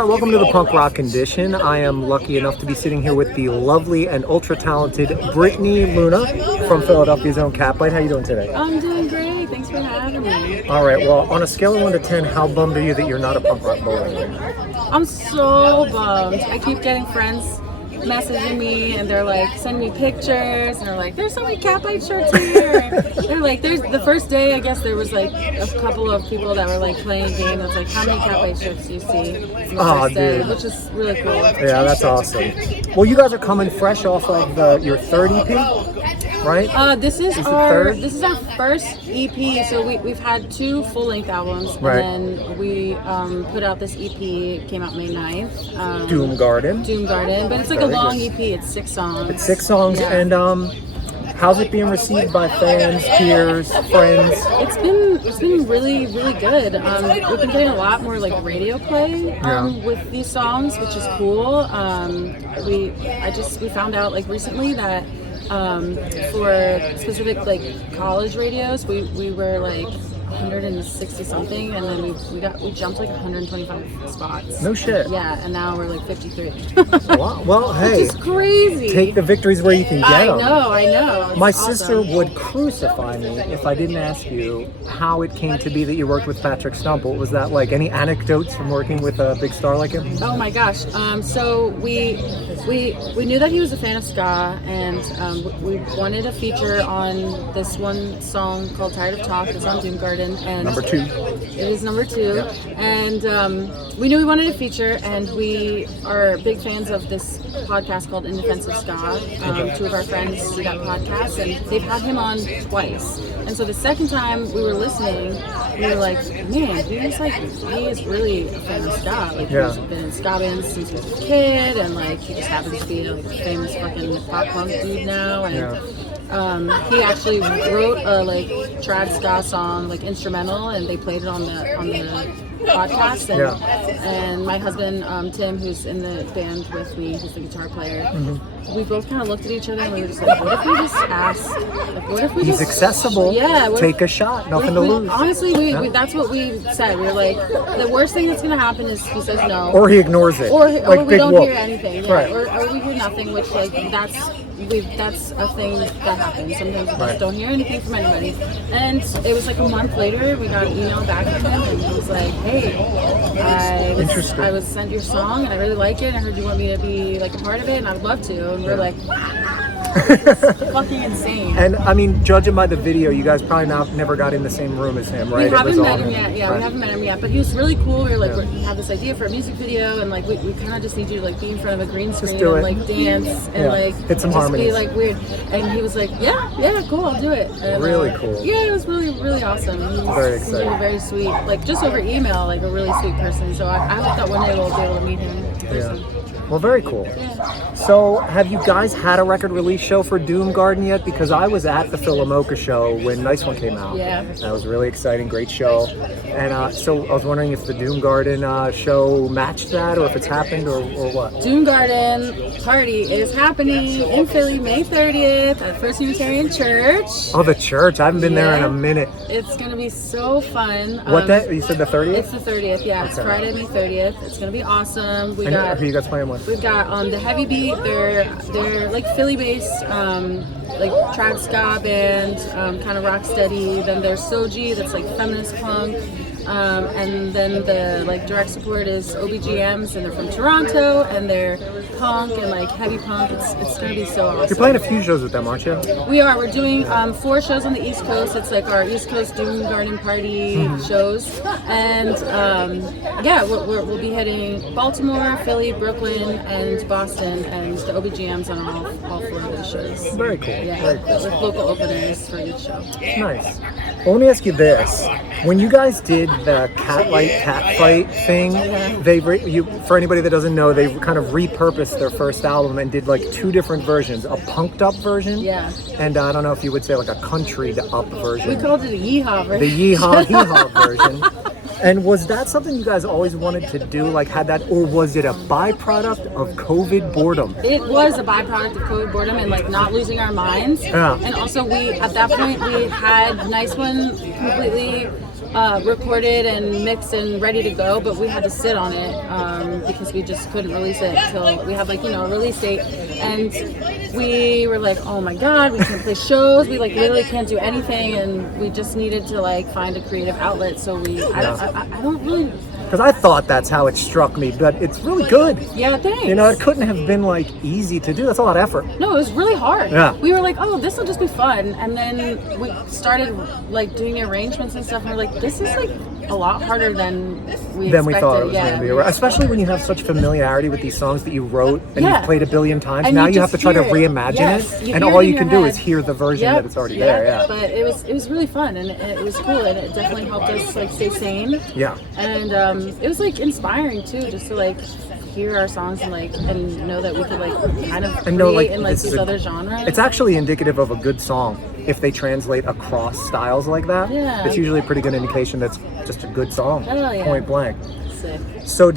right, welcome to the Punk Rock Condition. I am lucky enough to be sitting here with the lovely and ultra-talented Brittany Luna from Philadelphia's own CATBITE. How you doing today? I'm doing great. Thanks for having me. All right, well, on a scale of 1 to 10, how bummed are you that you're not a punk rock bowler right now? I'm so bummed. I keep getting friends messaging me and they're like sending me pictures and they're like, there's so many CATBITE shirts here. They're like, there's the first day, I guess there was like a couple of people that were like playing a game that's like, how many CATBITE shirts do you see on the first day? Which is really cool. Yeah, that's awesome. Well, you guys are coming fresh off of your third EP, right? This is our first EP. So we've had 2 full-length albums, right. And then we put out this EP. It came out May 9th. Doom Garden, but it's like a long EP. It's 6 songs. It's 6 songs, yeah. And how's it being received by fans, peers, friends? It's been really, really good. We've been getting a lot more like radio play with these songs, which is cool. We found out like recently that for specific like college radios, we were like 160 something, and then we jumped like 125 spots. No shit. Yeah, and now we're like 53. Wow. Well, hey, which is crazy. Take the victories where you can get them. I know. It's My awesome. sister would crucify me if I didn't ask you how it came to be that you worked with Patrick Stump. What was that like? Any anecdotes from working with a big star like him? Oh my gosh. So we knew that he was a fan of ska, and we wanted a feature on this one song called Tired of Talk. It's on Doom Garden. And number 2. It is number 2. Yeah. And we knew we wanted a feature, and we are big fans of this podcast called In Defense of Ska. 2 of our friends do that podcast, and they've had him on twice. And so the second time we were listening, we were like, man, he is really a fan of ska. Like, he's been in ska bands since he was a kid, and like he just happens to be like a famous fucking pop punk dude now. And he actually wrote a like trad ska song, like instrumental, and they played it on the podcast. And my husband Tim, who's in the band with me, who's the guitar player, we both kind of looked at each other and we were just like, what if we just ask? Like, what if we He's accessible. Yeah. Take a shot. Nothing to lose. Honestly, we that's what we said. We were like, the worst thing that's gonna happen is he says no, or he ignores it, or like we don't whoop. Hear anything, right? Or we hear nothing, which like that's a thing that happens. Sometimes we just don't hear anything from anybody. And it was like a month later, we got an email back from him, and he was like, hey, I was sent your song, and I really like it. I heard you want me to be like a part of it, and I would love to. And we're like, it's fucking insane. And I mean, judging by the video, you guys probably never got in the same room as him, right? We haven't met him yet. Yeah, we haven't met him yet. But he was really cool. We were like, we have this idea for a music video, and like we kind of just need you to like be in front of a green screen and like dance and like hit some harmonies. Be like weird. And he was like, yeah, cool, I'll do it. And, really cool. Yeah, it was really, really awesome. Very exciting. He's really very sweet. Like just over email, like a really sweet person. So I hope that one day we'll be able to meet him in person. Yeah. Well, very cool. Yeah. So, have you guys had a record release show for Doom Garden yet? Because I was at the Philamoka show when Nice One came out. Yeah. That was really exciting, great show. And so I was wondering if the Doom Garden show matched that, or if it's happened, or what? Doom Garden party is happening in Philly, May 30th at First Unitarian Church. Oh, the church. I haven't been there in a minute. It's going to be so fun. What day? You said the 30th? It's the 30th, yeah. It's Friday, May 30th. It's going to be awesome. Who are you guys playing with? We've got the Heavy Beat. They're like Philly-based, like trad ska band, kind of rock steady. Then there's Soji, that's like feminist punk. And then the like direct support is OBGMs, and they're from Toronto, and they're punk and like heavy punk. It's gonna be so awesome. You're playing a few shows with them, aren't you? We are. We're doing 4 shows on the East Coast. It's like our East Coast Doom Garden party shows, and we'll be hitting Baltimore, Philly, Brooklyn, and Boston, and the OBGMs on all 4 of those shows. Very cool. Yeah, very cool. With local openers for each show. Nice. Well, let me ask you this: when you guys did the Catlite Catfight thing, for anybody that doesn't know, they kind of repurposed their first album and did like 2 different versions: a punked up version, and I don't know if you would say like a country up version. We called it a yeehaw version. The yeehaw version. And was that something you guys always wanted to do? Like, had that, or was it a byproduct of COVID boredom? It was a byproduct of COVID boredom and like not losing our minds. Yeah. And also at that point we had Nice One completely recorded and mixed and ready to go, but we had to sit on it because we just couldn't release it until we had like, you know, a release date. And we were like, oh my God, we can't play shows. We like literally can't do anything. And we just needed to like find a creative outlet. So I don't really... Because I thought that's how it struck me, but it's really good. Yeah, thanks. You know, it couldn't have been like easy to do. That's a lot of effort. No, it was really hard. Yeah. We were like, oh, this will just be fun. And then we started like doing arrangements and stuff. And we're like, this is like a lot harder than we expected. Thought it was going to be. Especially when you have such familiarity with these songs that you wrote and you've played a billion times. And now you have to try to reimagine it. And all you can do is hear the version that it's already there. Yeah. But it was really fun and it was cool and it definitely helped us like stay sane. Yeah. And it was like inspiring too, just to like hear our songs and like and know that we could like kind of create in like these other genres. It's actually indicative of a good song if they translate across styles like that. Yeah. It's usually a pretty good indication that's just a good song. Hell yeah. Point blank. Sick. So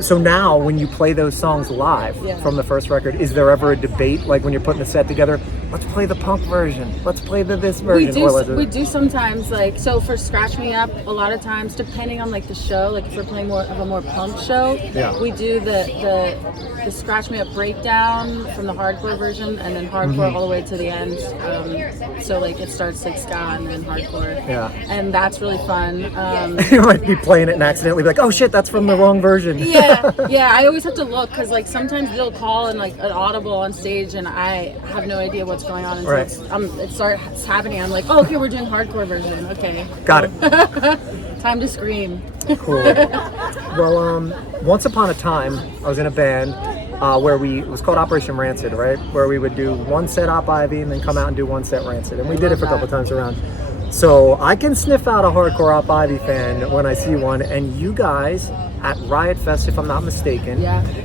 so now when you play those songs live from the first record, is there ever a debate like when you're putting the set together? Let's play the punk version. Let's play this version. We do sometimes like so for Scratch Me Up. A lot of times, depending on like the show, like if we're playing more of a more punk show, we do the Scratch Me Up breakdown from the hardcore version, and then hardcore all the way to the end. So like it starts like ska and then hardcore. Yeah, and that's really fun. You might be playing it and accidentally be like, oh shit, that's from the wrong version. yeah. I always have to look because like sometimes they'll call and like an audible on stage, and I have no idea what's going on until it starts happening. I'm like, oh, okay, we're doing hardcore version. Okay, got it. Time to scream. Cool. Well, once upon a time, I was in a band where it was called Operation Rancid, right? Where we would do one set Op Ivy and then come out and do one set Rancid, and we did it for a couple times around. So I can sniff out a hardcore Op Ivy fan when I see one, and you guys at Riot Fest, if I'm not mistaken,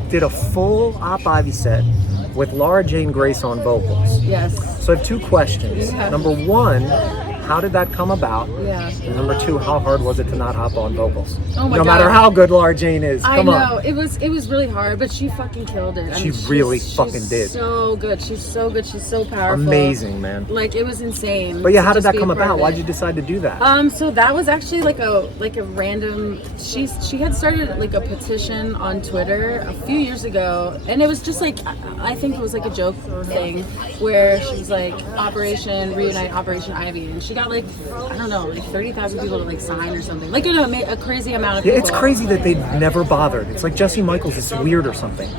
did a full Op Ivy set with Laura Jane Grace on vocals. Yes. So I have two questions. Number one, how did that come about? Yeah. And number two, how hard was it to not hop on vocals? Oh my God. No matter how good Laura Jane is. Come on. I know. It was really hard, but she fucking killed it. She really fucking did. So good. She's so good. She's so powerful. Amazing, man. Like it was insane. But yeah, how did that come about? Why'd you decide to do that? So that was actually like a random. She had started like a petition on Twitter a few years ago, and it was just like I think it was like a joke thing where she was like Operation Reunite Operation Ivy, and she got like I don't know like 30,000 people to like sign or something, like a crazy amount of people. Yeah, it's crazy that they never bothered. It's like Jesse Michaels is weird or something.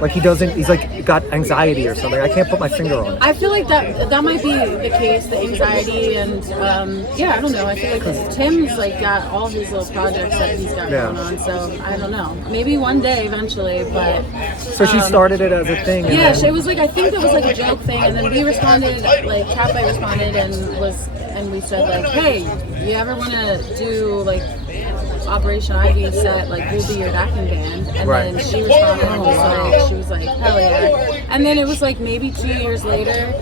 Like he's like got anxiety or something. I can't put my finger on it. I feel like that might be the case, the anxiety, and I don't know. I feel like Tim's like got all his little projects that he's got going on. So I don't know. Maybe one day eventually, but. So she started it as a thing. It was like I think that was like a joke thing, and then we responded, like CATBITE responded and we said like, hey, you ever want to do like Operation Ivy set, like we'll be your backing band, and then she responded and she was like hell yeah. And then it was like maybe 2 years later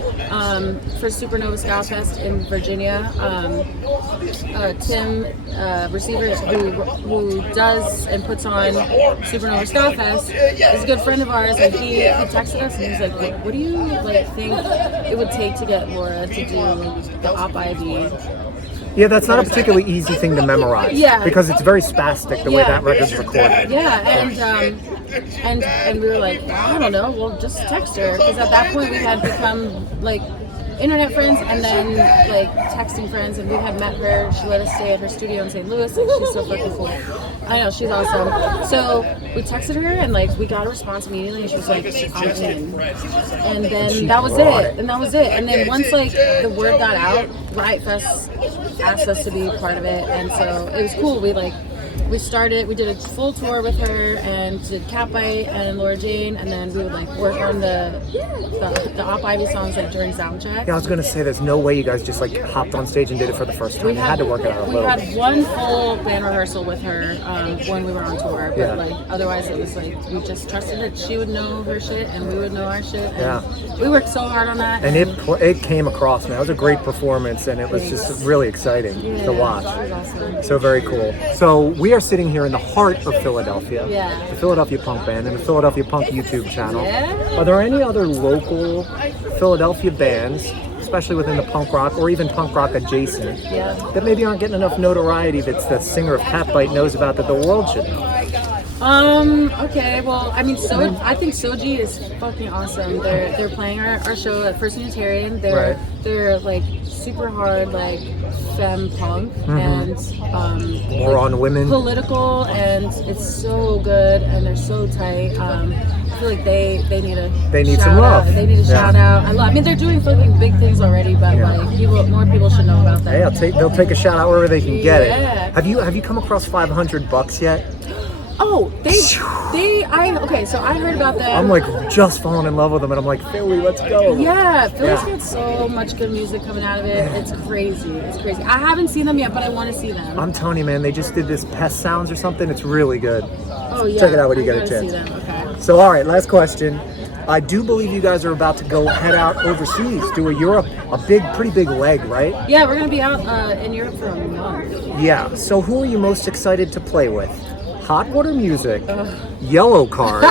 for Supernova Ska Fest in Virginia, Tim Receiver, who does and puts on Supernova Ska Fest, is a good friend of ours, and he texted us and he was like, what do you like think it would take to get Laura to do the Op Ivy? Yeah, that's not a particularly easy thing to memorize. Yeah. Because it's very spastic the way that record's recorded. Yeah, and we were like, I don't know, we'll just text her. Because at that point we had become like internet friends and then like texting friends, and we had met her. She let us stay at her studio in St. Louis, and she's so fucking cool. I know, she's awesome. So we texted her and like we got a response immediately, and she was like, I'm in. And then that was it. And then once like the word got out, Riot Fest asked us to be part of it, and so it was cool. We did a full tour with her and did CATBITE and Laura Jane, and then we would like work on the Op Ivy songs like during soundcheck. Yeah, I was gonna say there's no way you guys just like hopped on stage and did it for the first time. You had to work it out a little. We had one full band rehearsal with her when we were on tour, but like otherwise it was like we just trusted that she would know her shit and we would know our shit. And we worked so hard on that. And it came across, man. It was a great performance, and it was just really exciting to watch. It was awesome. So very cool. So we are sitting here in the heart of Philadelphia, the Philadelphia Punk Band and the Philadelphia Punk YouTube channel. Are there any other local Philadelphia bands especially within the punk rock or even punk rock adjacent, Yeah. that maybe aren't getting enough notoriety that the singer of Catbite knows about that the world should know? Okay, well, I mean, I think Soji is fucking awesome. They're playing our show at First Unitarian. They're like super hard, like femme punk and More on women. political, and it's so good, and they're so tight. I feel like they need some love. They need a shout out. I mean, they're doing fucking big things already, but like more people should know about them. Hey, they'll take a shout out wherever they can get Yeah. it. Have you come across $500 yet? Oh, okay, so I heard about them. I'm like just falling in love with them, and I'm like, Philly, let's go. Yeah, Philly's got so much good music coming out of it. It's crazy. It's crazy. I haven't seen them yet, but I want to see them. I'm telling you, man, they just did this Pest Sounds or something. It's really good. Oh yeah. Check it out when you get a I'm chance. gonna see them. Okay. So, all right, last question. I do believe you guys are about to go head out overseas, do a Europe, pretty big leg, right? Yeah, we're gonna be out in Europe for a month. Yeah. So, who are you most excited to play with? Hot Water Music, Yellow Card,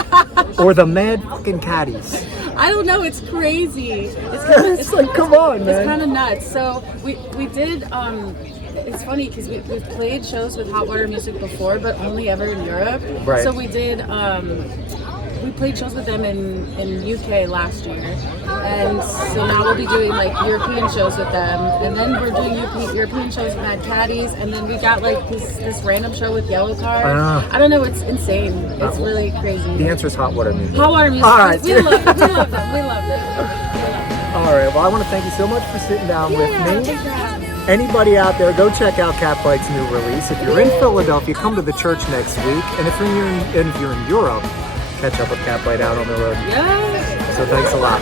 or the Mad fucking Caddies? I don't know. It's crazy. It's like, come on, man. It's kind of nuts. So we did. It's funny because we've played shows with Hot Water Music before, but only ever in Europe. Right. So we did. We played shows with them in UK last year, and so now we'll be doing like European shows with them, and then we're doing European shows with Mad Caddies, and then we got like this random show with Yellow Card. I don't know, it's insane. It's really crazy. The answer is Hot Water Music. Hot Water Music. All right. We love them. We love them. All right. Well, I want to thank you so much for sitting down with me. Thanks for having me. Anybody out there, go check out Catbite's new release. If you're in Philadelphia, come to the church next week, and if you're in Europe, catch up with Catbite out on the road. Yeah. So thanks a lot.